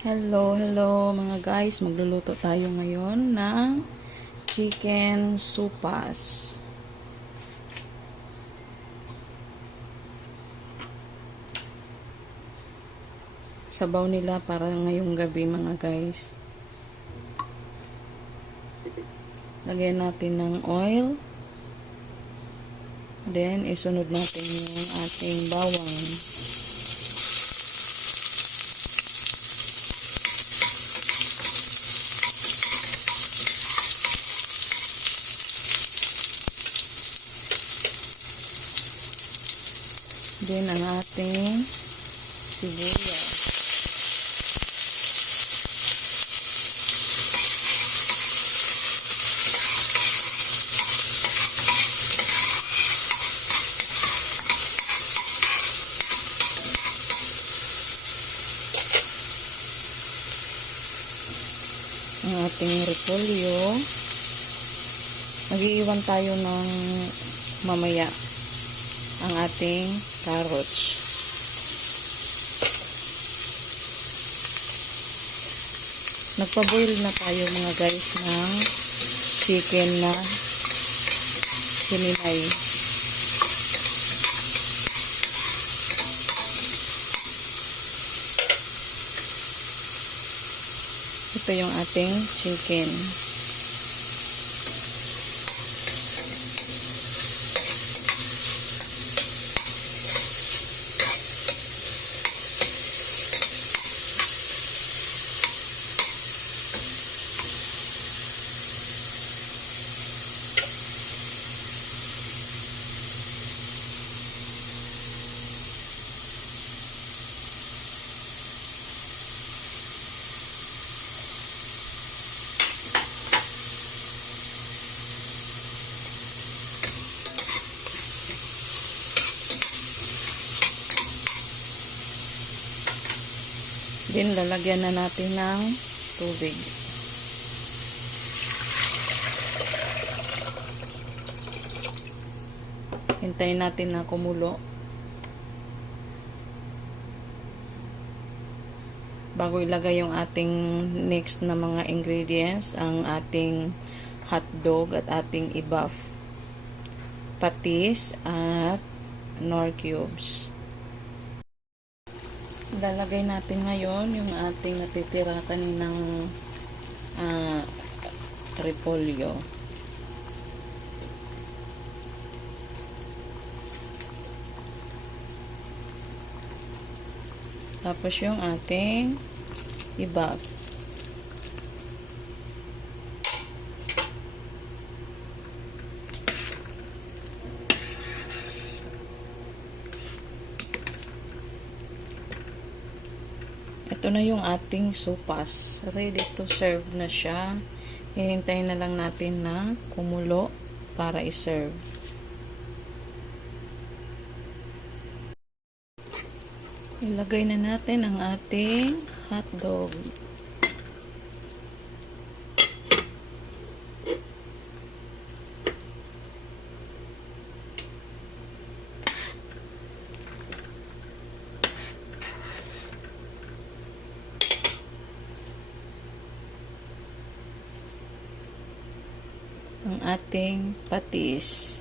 Hello mga guys. Magluluto tayo ngayon ng chicken sopas. Sabaw nila para ngayong gabi mga guys. Lagyan natin ng oil. Then, isunod natin yung ating bawang. Then, ang ating sibuyas. Ang ating repolyo. Mag-iiwan tayo ng mamaya ang ating carrots. Nagpa-boil na tayo mga guys ng chicken na hininay. Ito yung ating chicken. Then, lalagyan na natin ng tubig. Hintayin natin na kumulo. Bago ilagay yung ating next na mga ingredients, ang ating hotdog at ating i-buff. Patis at nor cubes. Lalagay natin ngayon yung ating natitira kaninang repolyo. Tapos yung ating i-buff. Ito na yung ating sopas. Ready to serve na siya. Hihintayin na lang natin na kumulo para i-serve. Ilagay na natin ang ating hotdog. Ang ating patis.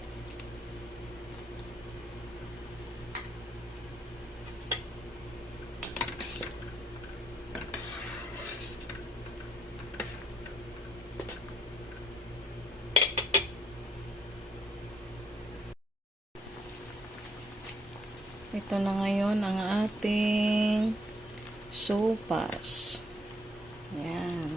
Ito na ngayon ang ating sopas. Yan.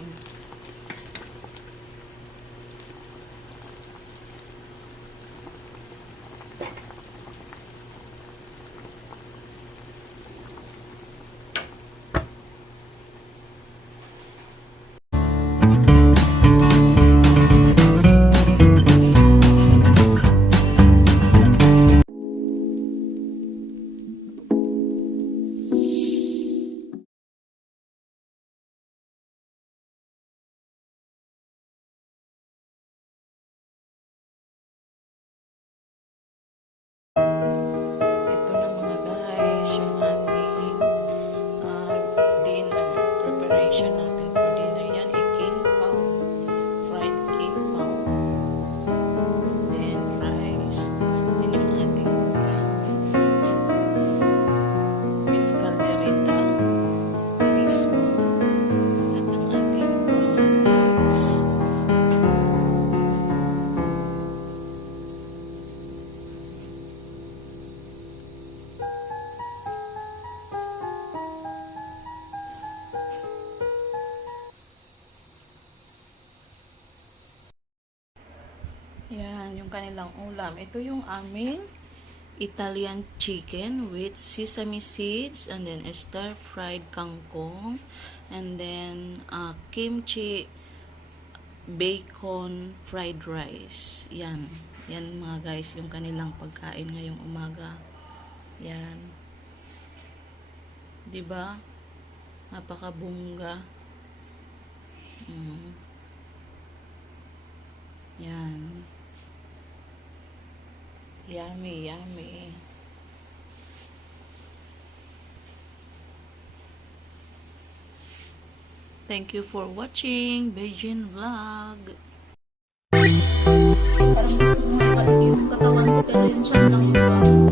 Yan, yung kanilang ulam. Ito yung aming Italian chicken with sesame seeds and then stir-fried kangkong and then kimchi bacon fried rice. Yan. Yan mga guys, yung kanilang pagkain ngayong umaga. Yan. 'Di ba? Napakabongga. Yan. Yummy, yummy. Thank you for watching Beijing Vlog. Parang gusto mo ibalik yung katawan ko pero yung siya lang yung